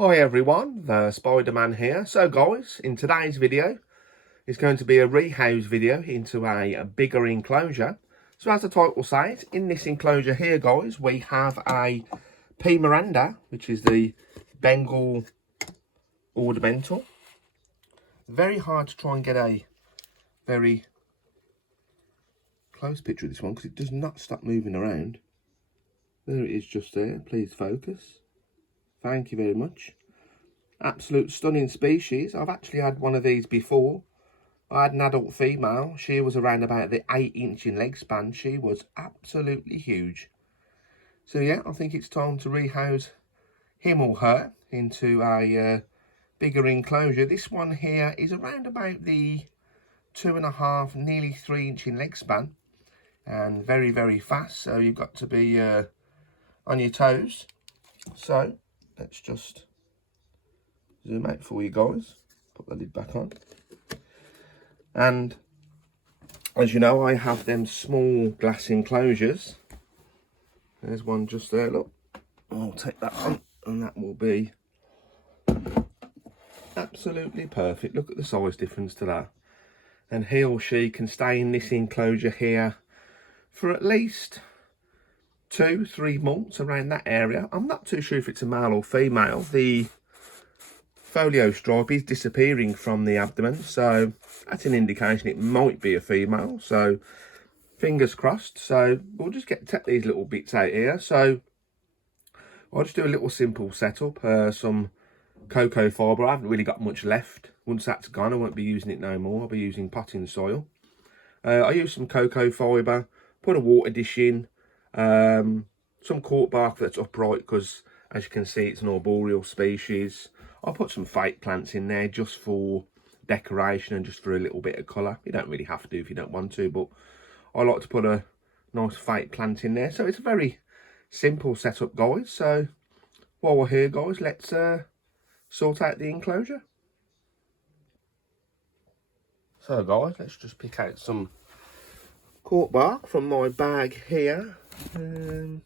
Hi everyone, the Spiderman here. So guys, in today's video is going to be a rehouse video into a bigger enclosure. So as the title says, in this enclosure here guys, we have a P. Miranda, which is the Bengal ornamental. Very hard to try and get a very close picture of this one because it does not stop moving around. There it is just there, please focus. Thank you very much. Absolute stunning species. I've actually had one of these before. I had an adult female. She was around about the 8-inch in leg span. She was absolutely huge. So yeah, I think it's time to rehouse him or her into a bigger enclosure. This one here is around about the 2.5, nearly 3-inch in leg span, and very, very fast. So you've got to be on your toes. So let's just zoom out for you guys. Put the lid back on. And as you know, I have them small glass enclosures. There's one just there, look. I'll take that on and that will be absolutely perfect. Look at the size difference to that. And he or she can stay in this enclosure here for at least 2-3 months around that area. I'm not too sure if it's a male or female. The folio stripe is disappearing from the abdomen, so that's an indication it might be a female. So fingers crossed. So we'll just take these little bits out here. So I'll just do a little simple setup. Some cocoa fibre. I haven't really got much left. Once that's gone, I won't be using it no more. I'll be using potting soil. I use some cocoa fibre, put a water dish in, some cork bark that's upright because, as you can see, it's an arboreal species. I'll put some fake plants in there just for decoration and just for a little bit of colour. You don't really have to if you don't want to, but I like to put a nice fake plant in there. So it's a very simple setup, guys. So while we're here, guys, let's sort out the enclosure. So guys, let's just pick out some cork bark from my bag here. Too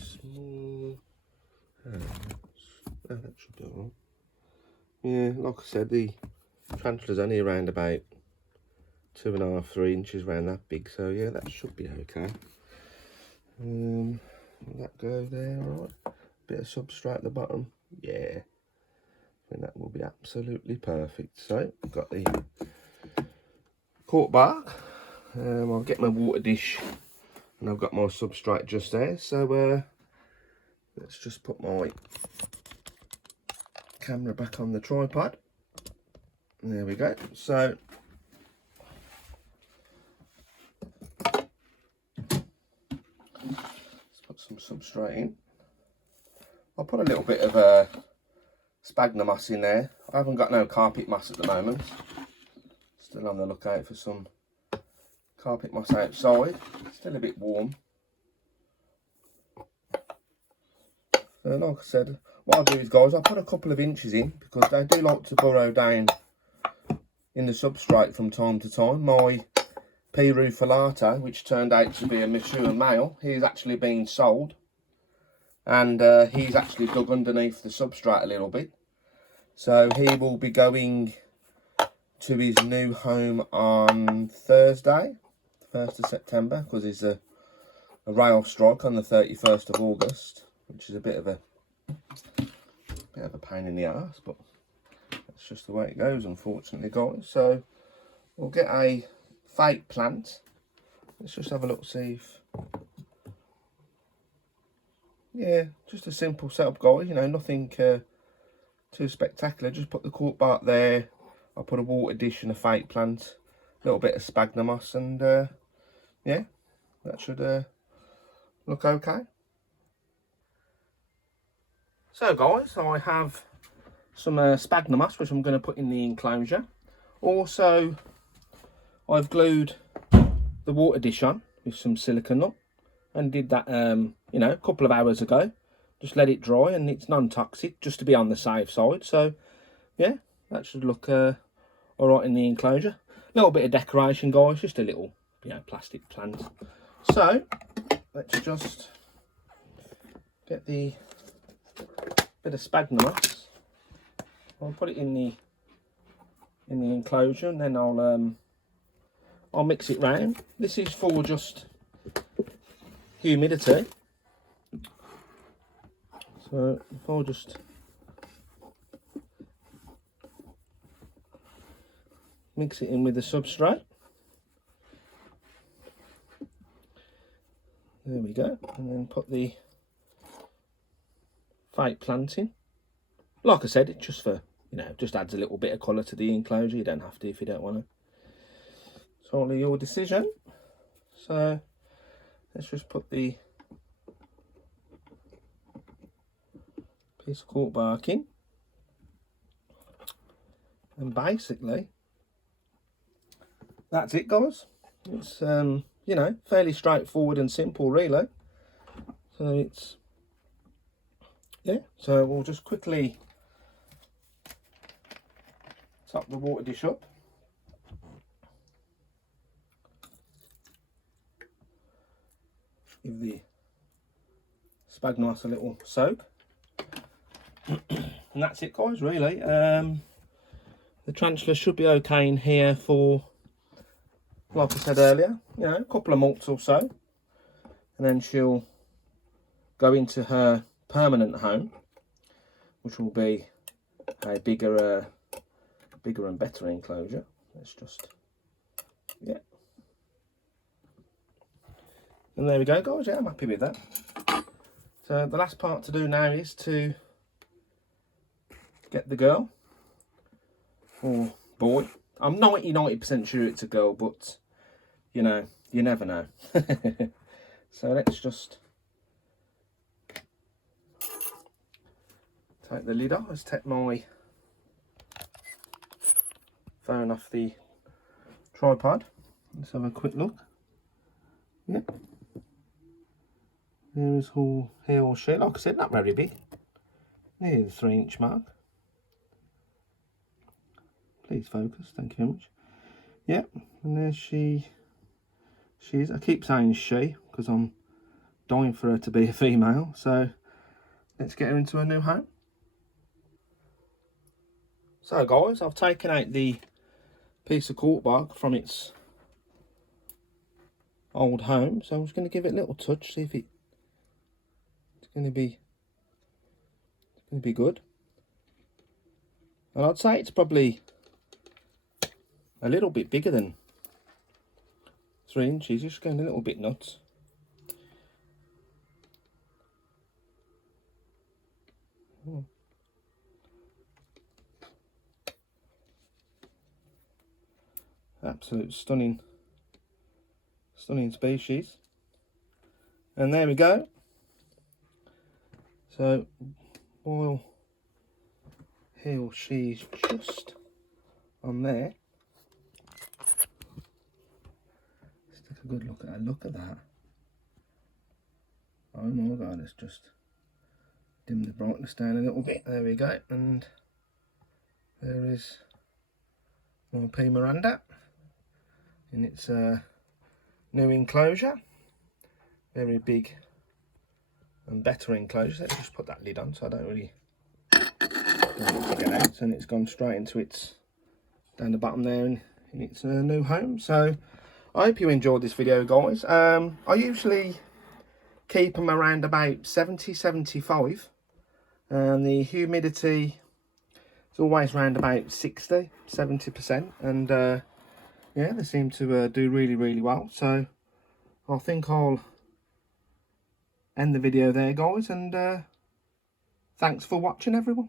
small. Oh, that should be alright. Yeah, like I said, the tarantula's only around about 2.5-3 inches around that big, so yeah, that should be okay. Will that go there? Alright. Bit of substrate at the bottom. Yeah, I think that will be absolutely perfect. So I've got the cork bark. I'll get my water dish and I've got my substrate just there. So let's just put my camera back on the tripod. There we go. So let's put some substrate in. I'll put a little bit of sphagnum moss in there. I haven't got no carpet moss at the moment. Still on the lookout for some carpet moss outside. Still a bit warm. So like I said, what I'll do is, guys, I'll put a couple of inches in because they do like to burrow down in the substrate from time to time. My P. rufilata, which turned out to be a mature male, he's actually been sold. And he's actually dug underneath the substrate a little bit. So he will be going to his new home on Thursday, 1st of September, because there's a rail strike on the 31st of August, which is a bit of a pain in the arse, but that's just the way it goes, unfortunately, guys. So we'll get a fake plant. Let's just have a look, see if... Yeah, just a simple setup, guys. You know, nothing too spectacular. Just put the cork bark there. I'll put a water dish and a fake plant, a little bit of sphagnum moss, and yeah, that should look okay. So guys, I have some sphagnum moss which I'm going to put in the enclosure. Also, I've glued the water dish on with some silicone nut and did that you know, a couple of hours ago. Just let it dry, and it's non-toxic, just to be on the safe side. So yeah, that should look alright in the enclosure. A little bit of decoration, guys, just a little, you know, plastic plant. So let's just get the bit of sphagnum moss. I'll put it in the enclosure, and then I'll mix it round. This is for just humidity. So if I'll just mix it in with the substrate. There we go. And then put the fake plant in. Like I said, it's just for, you know, just adds a little bit of colour to the enclosure. You don't have to if you don't want to. It's only your decision. So let's just put the piece of cork bark in. And basically, that's it, guys. It's, you know, fairly straightforward and simple, really. So it's, yeah, so we'll just quickly top the water dish up. Give the sphagnum moss a little soak. And that's it, guys, really. The tarantula should be okay in here for, like I said earlier, you know, a couple of months or so. And then she'll go into her permanent home, which will be a bigger and better enclosure. Let's just, yeah. And there we go, guys. Yeah, I'm happy with that. So the last part to do now is to get the girl or boy. I'm 90% sure it's a girl, but you know, you never know. So let's just take the lid off. Let's take my phone off the tripod. Let's have a quick look. Yep. There is he or she. Like I said, not very big. Nearly the 3-inch mark. Please focus. Thank you very much. Yep. And there she is. I keep saying she because I'm dying for her to be a female. So let's get her into her new home. So guys, I've taken out the piece of cork bark from its old home. So I'm just going to give it a little touch, see if it's going to be good. And I'd say it's probably a little bit bigger than 3 inches. Just going a little bit nuts. Absolute stunning species. And there we go. So while he or she's just on there, let's take a good look at her. Look at that. Oh my god, let's just dim the brightness down a little bit. There we go. And there is my P. Miranda in its new enclosure. Very big and better enclosure. Let's just put that lid on so I don't really get out. And it's gone straight into its, down the bottom there in its new home. So I hope you enjoyed this video, guys. I usually keep them around about 70-75, and the humidity is always around about 60-70%, and yeah, they seem to do really well. So I think I'll end the video there, guys, and thanks for watching, everyone.